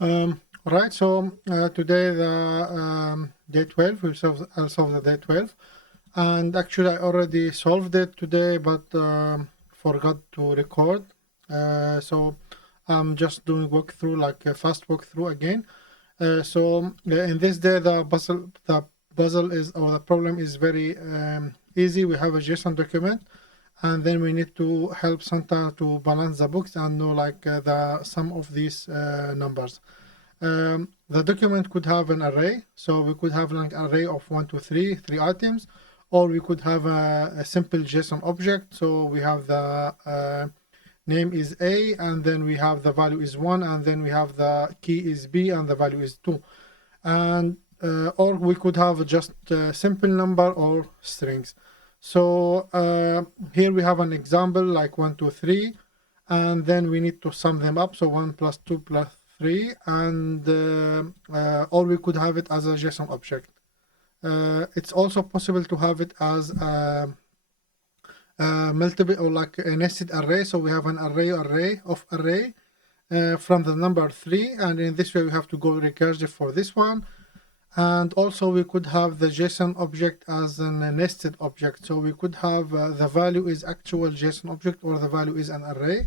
Right, so today the day 12, I'll solve the day 12. And actually I already solved it today, but forgot to record. So I'm just doing walkthrough, like a fast walkthrough again. So in this day the puzzle is, or the problem is very easy. We have a JSON document, and then we need to help Santa to balance the books and know like the sum of these numbers. The document could have an array, so we could have like an array of 1, 2, 3, 3 items, or we could have a simple JSON object. So we have the name is A, and then we have the value is 1, and then we have the key is B, and the value is 2. And or we could have just a simple number or strings. So here we have an example like 1, 2, 3, and then we need to sum them up. So 1 plus 2 plus 3, and or we could have it as a JSON object. It's also possible to have it as multiple, or like a nested array. So we have an array from the number 3, and in this way we have to go recursive for this one. And also we could have the JSON object as a nested object. So we could have the value is actual JSON object, or the value is an array.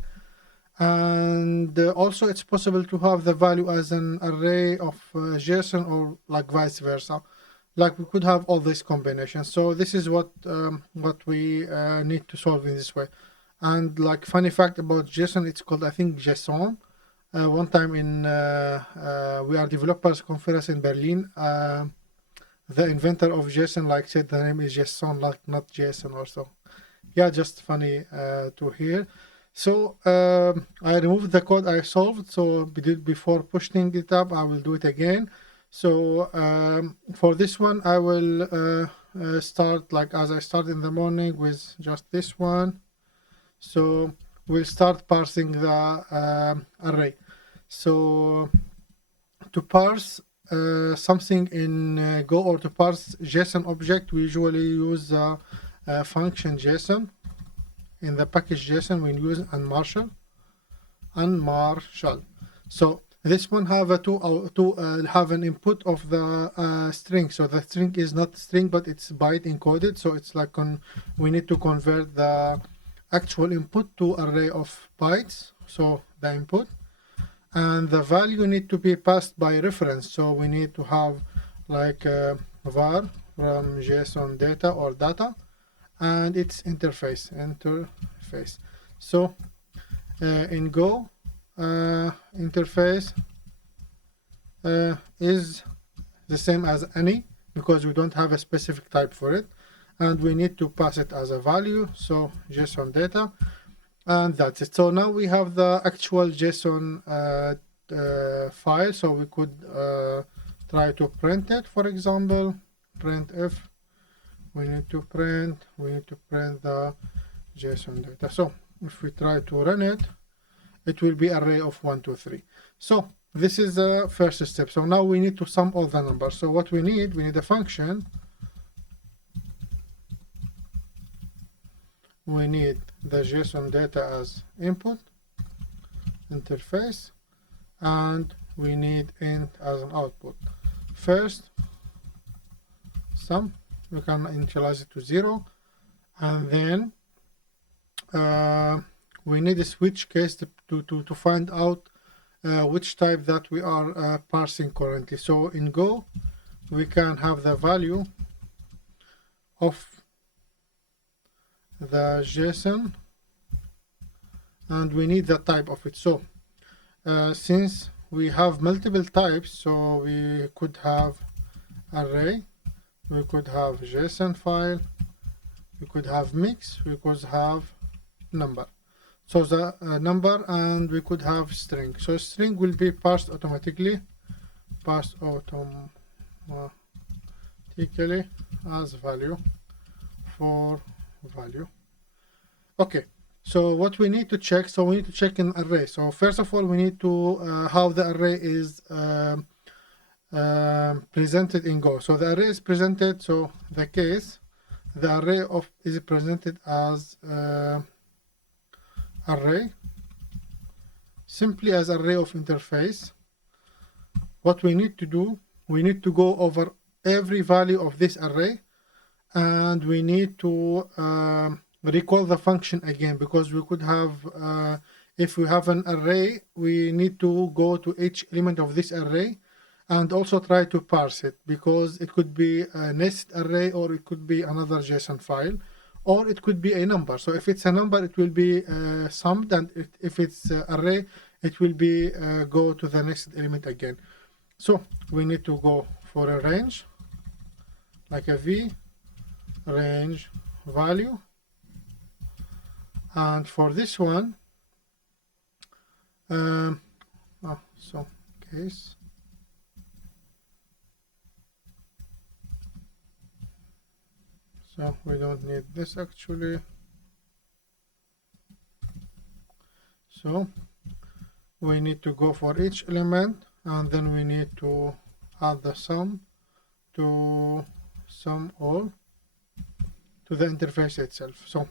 And also it's possible to have the value as an array of JSON, or like vice versa. Like we could have all these combinations. So this is what we need to solve in this way. And like funny fact about JSON, it's called, I think, JSON. One time in we are developers conference in Berlin, the inventor of JSON like said the name is JSON, like not JSON or so. Yeah, just funny to hear. So I removed the code I solved. So before pushing it up, I will do it again. So for this one, I will start like as I start in the morning with just this one. So we'll start parsing the array. So to parse something in Go, or to parse JSON object, we usually use the function JSON. In the package JSON, we use unmarshal. So this one have have an input of the string. So the string is not string, but it's byte encoded. So it's like we need to convert the actual input to array of bytes. So the input, and the value need to be passed by reference. So we need to have like var from JSON data or data, and its interface. So in Go, interface is the same as any, because we don't have a specific type for it, and we need to pass it as a value. So JSON data, and that's it. So now we have the actual JSON file. So we could try to print it. For example, print if we need to print the JSON data. So if we try to run it, it will be array of 1, 2, 3. So this is the first step. So now we need to sum all the numbers. So what we need a function. We need the JSON data as input, interface, and we need int as an output. First, sum, we can initialize it to 0, and then we need a switch case to find out which type that we are parsing currently. So in Go, we can have the value of the JSON, and we need the type of it. So since we have multiple types, so we could have array, we could have JSON file, we could have mix, we could have number. So the number, and we could have string. So string will be parsed automatically, as value for value. Okay, so what we need to check, so we need to check an array. So first of all, we need to how the array is presented in Go. So the array is presented, so the case, the array of is presented as array, simply as array of interface. what we need to do, we need to go over every value of this array, and we need to recall the function again, because we could have if we have an array, we need to go to each element of this array and also try to parse it, because it could be a nested array, or it could be another JSON file, or it could be a number. So if it's a number, it will be summed, and if it's array, it will be go to the next element again. So we need to go for a range, like a v range value, and for this one, so case, so we don't need this actually. So we need to go for each element, and then we need to add the sum to sum all to the interface itself. So,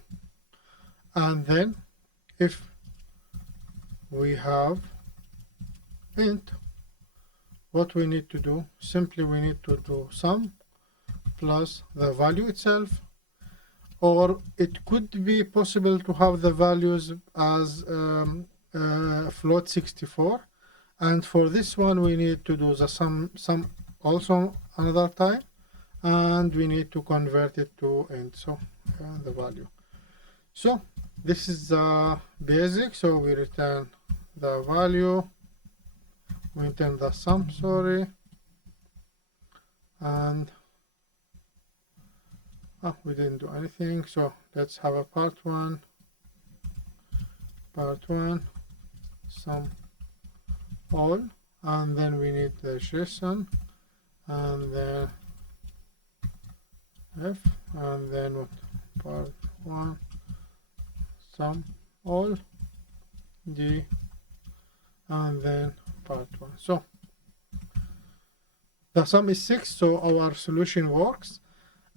and then if we have int, what we need to do, simply we need to do sum plus the value itself, or it could be possible to have the values as float 64, and for this one we need to do the sum also another time, and we need to convert it to int, so the value. So this is the basic. So we return the value, we return the sum, sorry, and we didn't do anything. So let's have a part one, sum all, and then we need the JSON, and then f, and then what, part one sum all d, and then part one. So the sum is 6, so our solution works.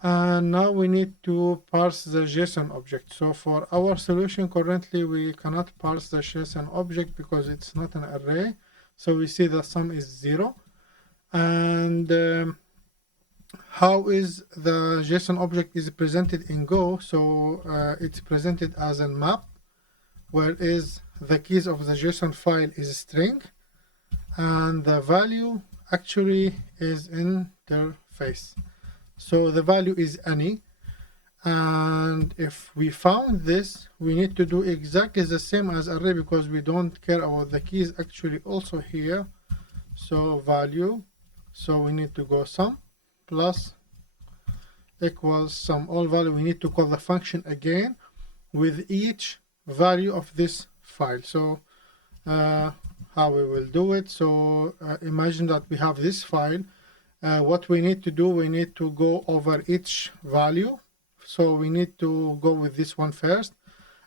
And now we need to parse the JSON object. So for our solution currently, we cannot parse the JSON object because it's not an array. So we see the sum is 0. And how is the JSON object is presented in Go? So it's presented as a map, whereas the keys of the JSON file is a string, and the value actually is interface. So the value is any, and if we found this, we need to do exactly the same as array, because we don't care about the keys actually also here. So value, so we need to go sum plus equals sum all value. We need to call the function again with each value of this file. So how we will do it, so imagine that we have this file. What we need to do, we need to go over each value. So we need to go with this one first,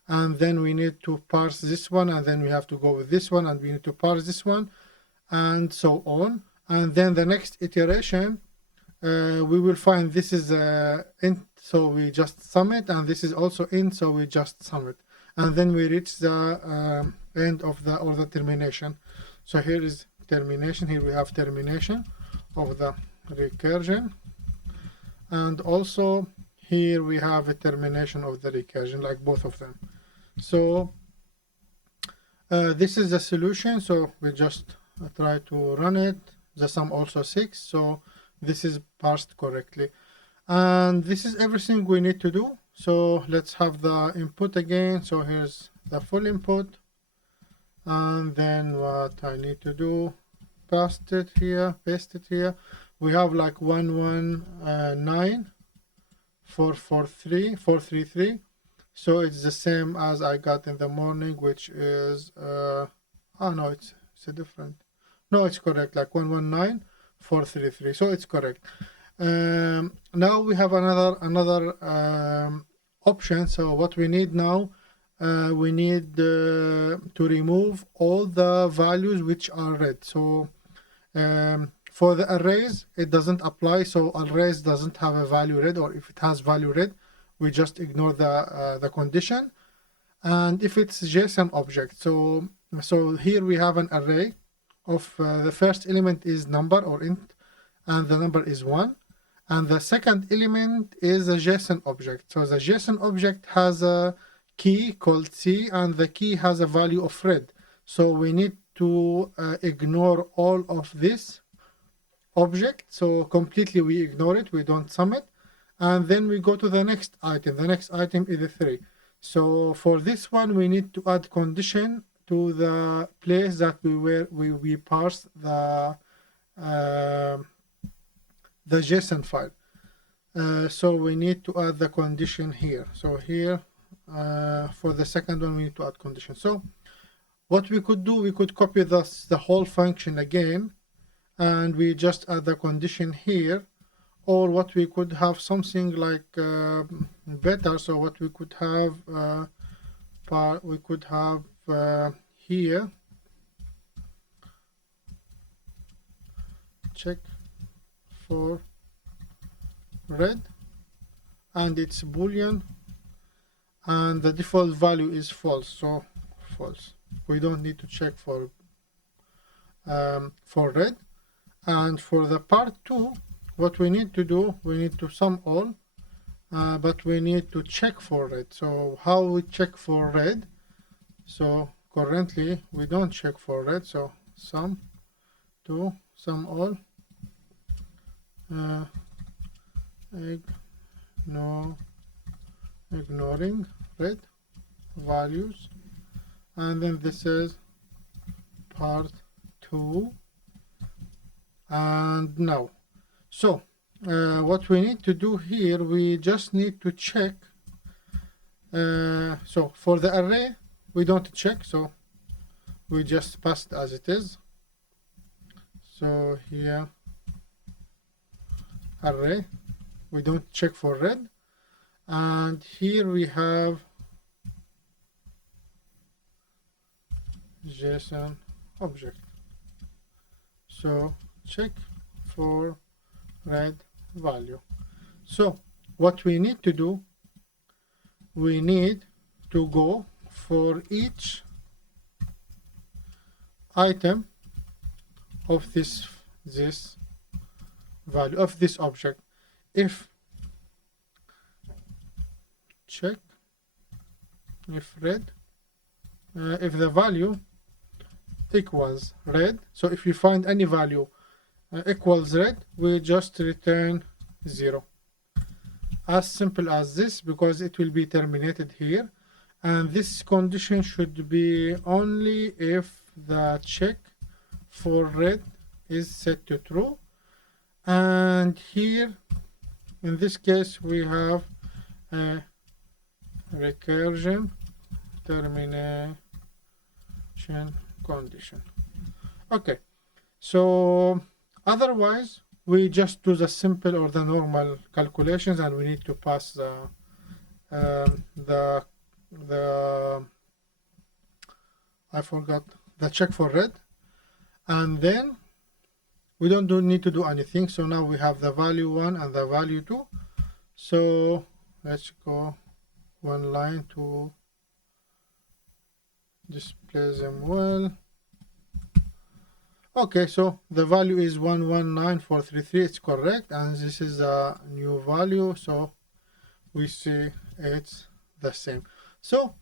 and then we need to parse this one, and then we have to go with this one, and we need to parse this one, and so on. And then the next iteration, we will find this is int, so we just sum it, and this is also int, so we just sum it, and then we reach the end of the, or the termination. So here is termination, here we have termination of the recursion, and also here we have a termination of the recursion, like both of them. So this is the solution. So we just try to run it. The sum also 6, so this is parsed correctly, and this is everything we need to do. So let's have the input again. So here's the full input, and then what I need to do, paste it here. We have like 119,433. So it's the same as I got in the morning, which is oh no, it's a different. No, it's correct, like 119,433. So it's correct. Now we have another option. So what we need now, we need to remove all the values which are red. So for the arrays, it doesn't apply. So arrays doesn't have a value red, or if it has value red, we just ignore the condition. And if it's JSON object, so here we have an array of the first element is number or int, and the number is 1. And the second element is a JSON object. So the JSON object has a key called C, and the key has a value of red. So we need to ignore all of this object. So completely we ignore it, we don't sum it. And then we go to the next item. The next item is a 3. So for this one, we need to add condition to the place that we parse the JSON file. So we need to add the condition here. So here, for the second one, we need to add condition. So what we could do, we could copy the whole function again, and we just add the condition here. Or what we could have something like better. So what we could have, here, check for red, and it's boolean, and the default value is false. So false. We don't need to check for red. And for the part 2, what we need to do, we need to sum all, but we need to check for red. So how we check for red? So currently we don't check for red. So sum all, ignoring red values, and then this is part 2. And now, so what we need to do here, we just need to check. So for the array, we don't check, so we just pass it as it is. So here, array, we don't check for red. And here we have JSON object. So check for red value. So what we need to do, we need to go for each item of this value of this object. If check if red, if the value equals red, so if you find any value equals red, we just return 0. As simple as this, because it will be terminated here. And this condition should be only if the check for red is set to true. And here, in this case, we have a recursion termination condition. Okay, so otherwise we just do the simple or the normal calculations, and we need to pass I forgot the check for red, and then we don't need to do anything. So now we have the value 1 and the value 2. So let's go one line to display them well. Okay, so the value is 119433. It's correct, and this is a new value, so we see it's the same. So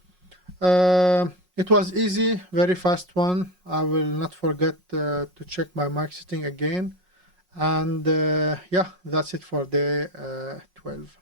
it was easy, very fast one. I will not forget to check my mark setting again. And yeah, that's it for day 12.